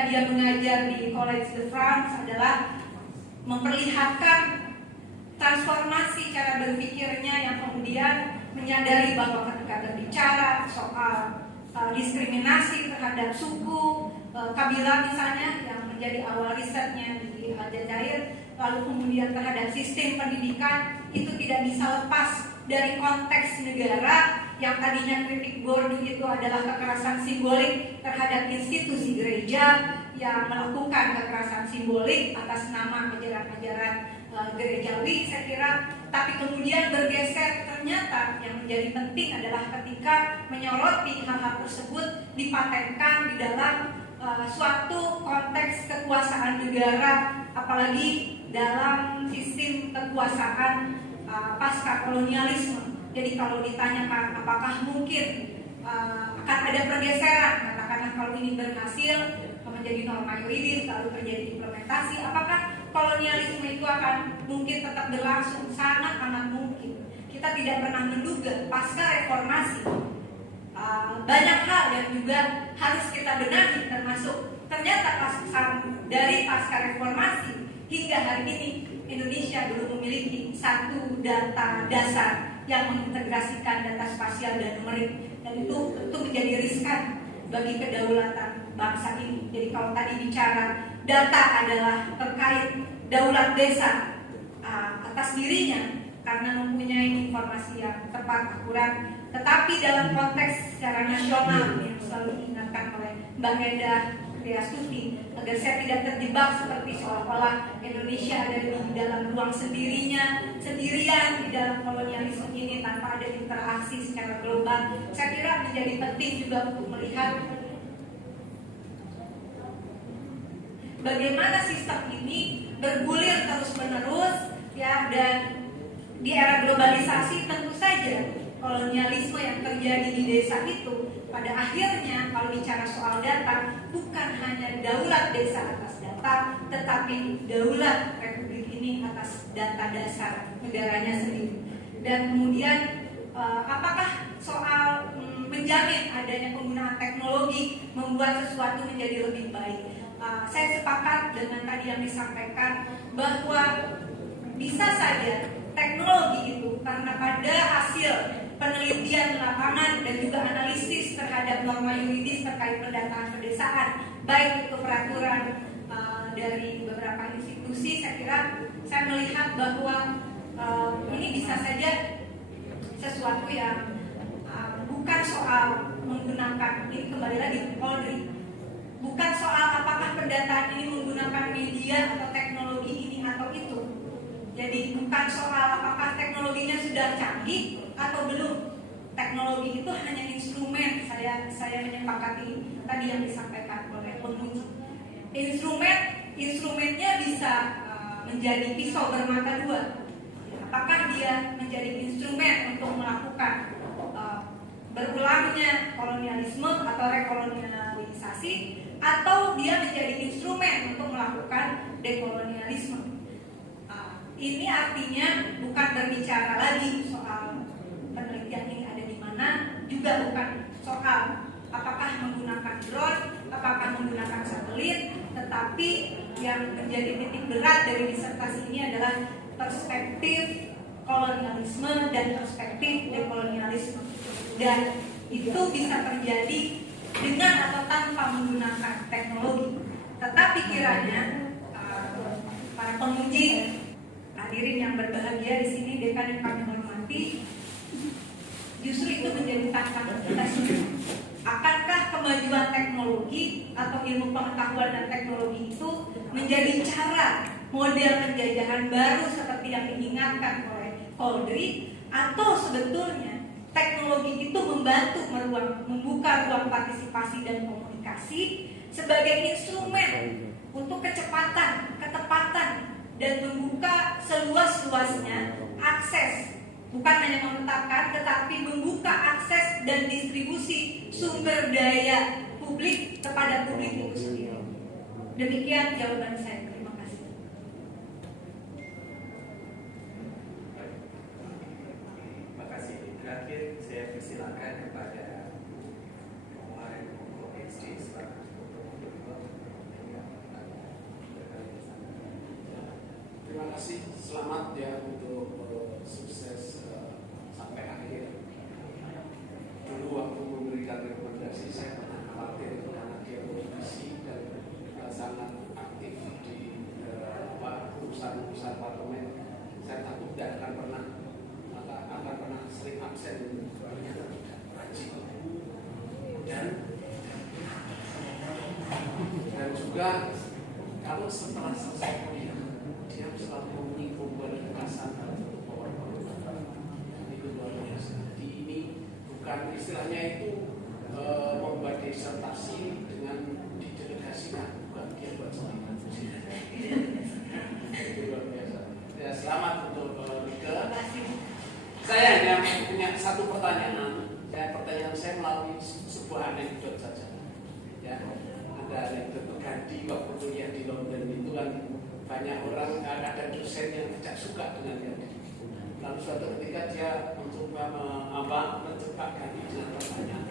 ketika dia mengajar di Collège de France adalah memperlihatkan transformasi cara berpikirnya yang kemudian menyadari bahwa ketika berbicara soal diskriminasi terhadap suku Kabila misalnya yang menjadi awal risetnya di Aljazair, lalu kemudian terhadap sistem pendidikan, itu tidak bisa lepas dari konteks negara yang tadinya kritik Bourdieu itu adalah kekerasan simbolik terhadap institusi gereja yang melakukan kekerasan simbolik atas nama ajaran-ajaran gerejawi, saya kira. Tapi kemudian bergeser, ternyata yang menjadi penting adalah ketika menyoroti hal-hal tersebut dipatenkan di dalam suatu konteks kekuasaan negara, apalagi dalam sistem kekuasaan pasca kolonialisme. Jadi kalau ditanyakan apakah mungkin akan ada pergeseran, katakanlah kalau ini berhasil menjadi norma yuridis lalu terjadi implementasi, apakah kolonialisme itu akan mungkin tetap berlangsung? Sangat-sangat mungkin. Kita tidak pernah menduga pasca reformasi banyak hal yang juga harus kita benahi, termasuk ternyata dari pasca reformasi hingga hari ini Indonesia belum memiliki satu data dasar yang mengintegrasikan data spasial dan numerik, dan itu tentu menjadi riskan bagi kedaulatan bangsa ini. Jadi kalau tadi bicara data adalah terkait daulat desa atas dirinya karena mempunyai informasi yang tepat, akurat, tetapi dalam konteks secara nasional yang selalu diingatkan oleh Mbak Enda Kriastuti, agar saya tidak terjebak seperti seolah-olah Indonesia ada di dalam ruang sendirian di dalam kolonialisme ini tanpa ada interaksi secara global. Saya kira menjadi penting juga untuk melihat bagaimana sistem ini bergulir terus-menerus, ya, dan di era globalisasi tentu saja kolonialisme yang terjadi di desa itu pada akhirnya kalau bicara soal data bukan hanya daulat desa atas data, tetapi daulat republik ini atas data dasar negaranya sendiri. Dan kemudian apakah soal menjamin adanya penggunaan teknologi membuat sesuatu menjadi lebih baik? Saya sepakat dengan tadi yang disampaikan bahwa bisa saja teknologi itu karena pada hasil penelitian lapangan dan juga analisis terhadap norma yuridis terkait pendataan pedesaan, baik itu peraturan dari beberapa institusi, saya kira saya melihat bahwa ini bisa saja sesuatu yang bukan soal menggunakan, ini kembali lagi Polri, bukan soal apakah pendataan ini menggunakan media atau teknologi ini atau itu. Jadi bukan soal apakah teknologinya sudah canggih atau belum. Teknologi itu hanya instrumen. Saya menyepakati tadi yang disampaikan oleh penguji. Instrumennya bisa menjadi pisau bermata dua. Apakah dia menjadi instrumen untuk melakukan berulangnya kolonialisme atau rekolonialisasi, atau dia menjadi instrumen untuk melakukan dekolonialisme. Ini artinya bukan berbicara lagi soal penelitian ini ada di mana, juga bukan soal apakah menggunakan drone, apakah menggunakan satelit, tetapi yang menjadi titik berat dari disertasi ini adalah perspektif kolonialisme dan perspektif dekolonialisme. Dan itu bisa terjadi dengan atau tanpa menggunakan teknologi. Tetapi kiranya para penguji, hadirin yang berbahagia di sini, dekan yang kami hormati, justru itu menjadi tantangan kita semua. Akankah kemajuan teknologi atau ilmu pengetahuan dan teknologi itu menjadi cara model penjajahan baru seperti yang diingatkan oleh Polri, atau sebetulnya teknologi itu membantu membuka ruang partisipasi dan komunikasi sebagai instrumen untuk kecepatan, ketepatan, dan membuka seluas-luasnya akses, bukan hanya menetapkan tetapi membuka akses dan distribusi sumber daya publik kepada publik itu sendiri. Demikian jawaban saya. Terima kasih. Terima kasih. Terakhir saya persilakan kepada Omar PhD selaku kasih, selamat ya untuk sukses sampai akhir. Dulu waktu memberikan rekomendasi saya pernah khawatir karena dia politisi dan sangat aktif di urusan-urusan parlemen. Saya takut tidak akan pernah sering absen, ternyata tidak, rajin. Dan juga kalau setelah selesai kuliah dia selalu menyinggung kekasan untuk power-power. Itu luar biasa. Jadi ini bukan istilahnya itu membuat disertasi dengan didelegasikan, bukan dia buat sendiri. Itu luar biasa. Ya, selamat untuk Rike. Saya hanya punya satu pertanyaan. Pertanyaan saya melalui sebuah anekdot saja. Ya, ada anekdot Gandhi waktu kuliah di London itu kan banyak orang, ada dosen yang tidak suka dengan Gandhi. Lalu suatu ketika dia mencoba menjebak Gandhi dengan pertanyaan,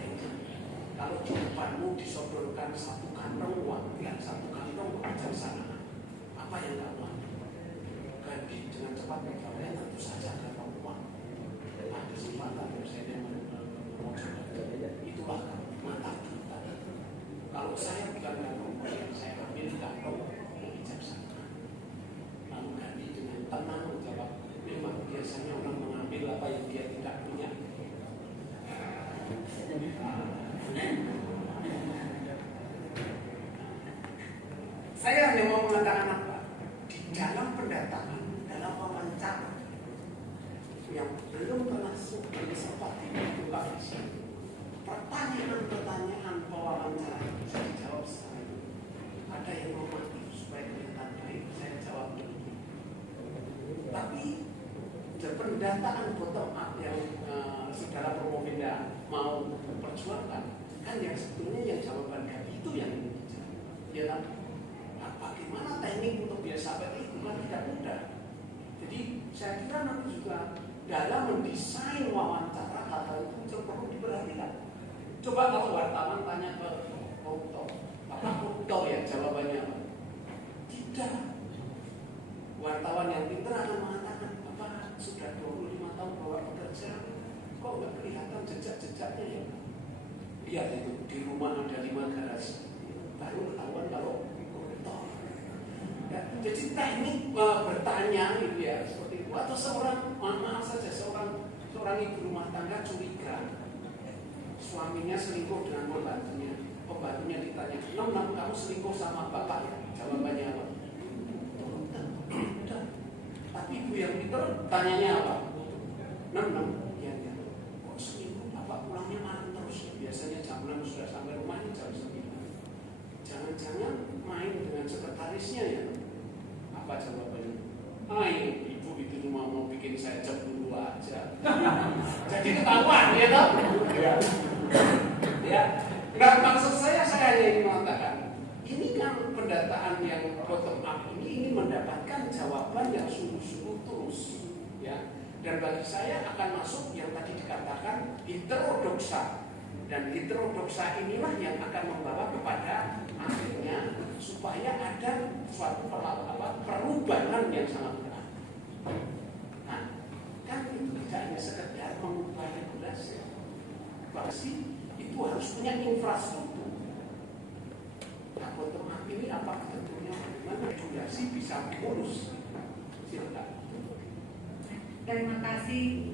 kalau di depanmu disodorkan satu kantong uang, ya satu kantong kebijaksanaan, apa yang kamu ambil? Gandhi dengan cepat berkata, tentu saja kantong uang. Ada kesempatan dosennya itulah mata kita. Kalau saya bukan kantong uang, saya ambil kantong kebijaksanaan. Lalu Gandhi dengan tenang menjawab, memang biasanya orang mengambil apa yang dia tidak punya. Saya hanya mau mengatakan apa? Di dalam pendataan, dalam wawancara yang belum pernah sempat dibuka di sini, pertanyaan-pertanyaan pewawancara bisa dijawab secara itu. Ada yang normatif supaya kelihatan baik, saya jawab begitu. Tapi pendataan bottom up yang saudara Promovinda mau perjuangkan, kan yang sebetulnya yang jawaban Gandhi itu yang ingin dijawab. Ya kan? Bagaimana teknik untuk dia sampai itu kan tidak mudah. Jadi saya kira nanti juga dalam mendesain wawancara hal itu perlu diperhatikan. Coba kalau wartawan tanya ke koruptor, apa koruptor ya jawabannya apa? Tidak. Wartawan yang pintar akan mengatakan, apa sudah 25 tahun bawa bekerja, kok nggak kelihatan jejak-jejaknya ya? Lihat itu di rumah ada 5 garasi, baru ketahuan kalau koruptor. Ya, jadi teknik bertanya gitu ya seperti itu. Atau maaf saja seorang ibu rumah tangga curiga suaminya selingkuh dengan pembantunya ditanya, "Nom, kamu selingkuh sama bapak ya?" Jawabannya apa? Tapi ibu yang pintar tanyanya apa? "Nom, ya. Kok selingkuh? Bapak pulangnya malam terus? Biasanya jam 6 sudah sampai rumahnya jam 9. Jangan-jangan main dengan sekretarisnya ya?" Apa jawabannya? Ibu itu cuma mau bikin saya jam dulu aja. Jadi ketahuan ya toh? Ya. Nggak, maksud saya hanya ingin mengatakan ini kan pendataan yang bottom up ini mendapatkan jawaban yang sungguh-sungguh terus ya. Dan bagi saya akan masuk yang tadi dikatakan heterodoksa. Dan heterodoksa inilah yang akan membawa kepada akhirnya supaya ada suatu perubahan yang sangat berat. Nah, kan itu tidak hanya sekedar mengubah regulasi, pasti itu harus punya infrastruktur. Nah, bottom up ini apa tentunya bagaimana regulasi bisa mulus? Silakan. Terima kasih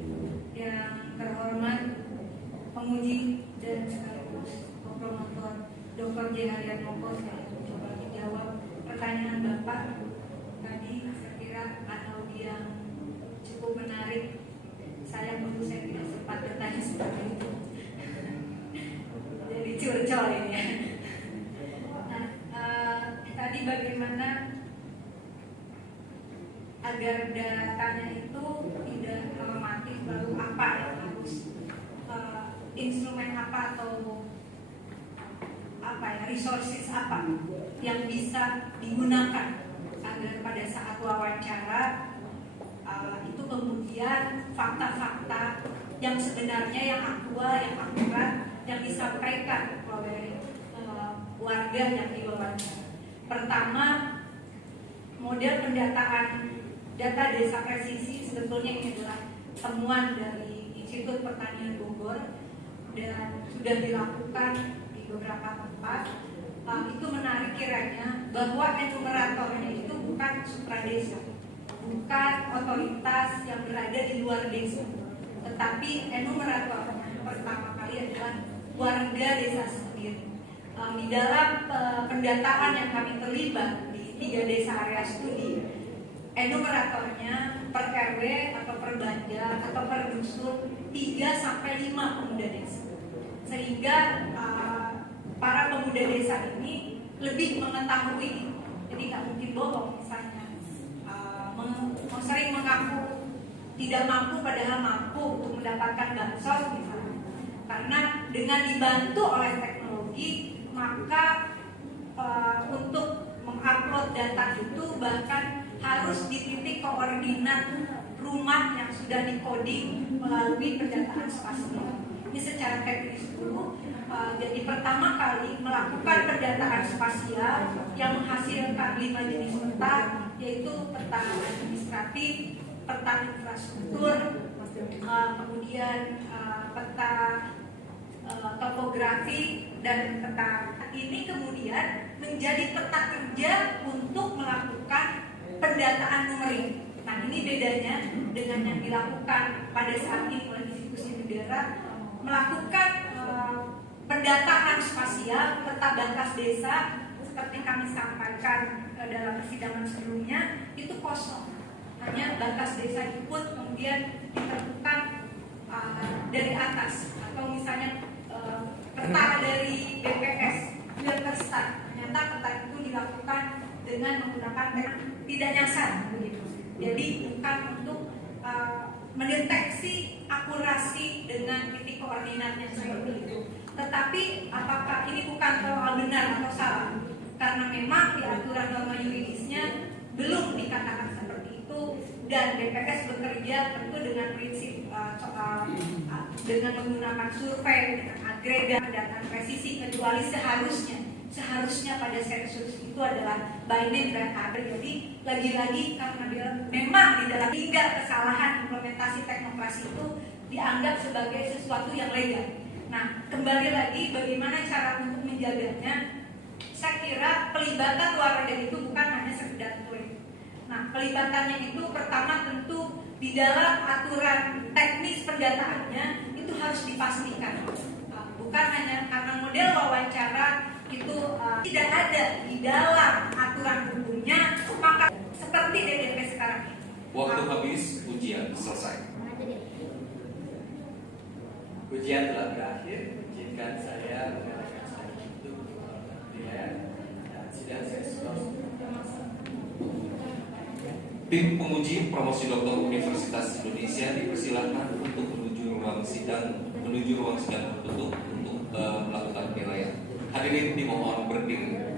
yang terhormat penguji dan sekaligus promotor Dr. J. Haryanmoko. Saya coba menjawab pertanyaan Bapak tadi. Saya kira analogi yang cukup menarik. Saya tidak sempat bertanya seperti itu. Jadi curcol ini ya. Nah, tadi bagaimana agar datanya itu tidak normatif, lalu apa yang harus instrumen apa atau resources apa yang bisa digunakan agar pada saat wawancara itu kemudian fakta-fakta yang sebenarnya yang aktual, yang akurat yang disampaikan oleh warga yang diwawancara. Pertama, model pendataan data desa presisi sebetulnya ini adalah temuan dari Institut Pertanian Bogor dan sudah dilakukan di beberapa tempat. Itu menarik kiranya bahwa enumeratornya itu bukan supradesa, bukan otoritas yang berada di luar desa, tetapi enumeratornya pertama kali adalah warga desa sendiri. Di dalam pendataan yang kami terlibat di 3 desa area studi, enumeratornya per RW atau per banja atau per dusun 3-5 pemuda desa, sehingga para pemuda desa ini lebih mengetahui. Jadi nggak mungkin bohong, misalnya sering mengaku tidak mampu padahal mampu untuk mendapatkan bansos misalnya. Karena dengan dibantu oleh teknologi, maka untuk mengupload data itu bahkan harus di titik koordinat rumah yang sudah dikoding melalui pendataan spasial. Ini secara teknis dulu. Jadi pertama kali melakukan pendataan spasial yang menghasilkan 5 jenis peta, yaitu peta administratif, peta infrastruktur, kemudian peta topografi, dan peta ini kemudian menjadi peta kerja untuk melakukan pendataan numerik. Nah, ini bedanya dengan yang dilakukan pada saat ini oleh institusi negara, melakukan pendataan spasial peta batas desa seperti kami sampaikan dalam persidangan sebelumnya itu kosong, hanya batas desa input kemudian ditentukan dari atas, atau misalnya peta dari BPS dan Perstat, ternyata peta itu dilakukan dengan menggunakan tidak nyasar begitu. Jadi bukan untuk mendeteksi akurasi dengan titik koordinatnya seperti itu. Tetapi apakah ini bukan terlalu benar atau salah? Karena memang di aturan norma yuridisnya belum dikatakan seperti itu, dan BPS bekerja tentu dengan prinsip soal dengan menggunakan survei, dengan agregat, data presisi, kecuali seharusnya pada sensus itu adalah by name dan address. Jadi lagi-lagi karena dia memang di dalam 3 kesalahan implementasi teknokrasi itu dianggap sebagai sesuatu yang legal. Nah, kembali lagi bagaimana cara untuk menjaganya? Saya kira pelibatan warga itu bukan hanya sekedar klaim. Nah, pelibatannya itu pertama tentu di dalam aturan teknis pendataannya itu harus dipastikan. Bukan hanya karena model wawancara itu tidak ada di dalam aturan hukumnya, maka seperti DDP sekarang ini. Waktu habis, ujian selesai. Ujian telah berakhir. Izinkan saya menyerahkan slide itu dan sidang session. Tim penguji promosi doktor Universitas Indonesia dipersilakan untuk menuju ruang sidang tertutup untuk melakukan penilaian. Hadirin dimohon berdiri.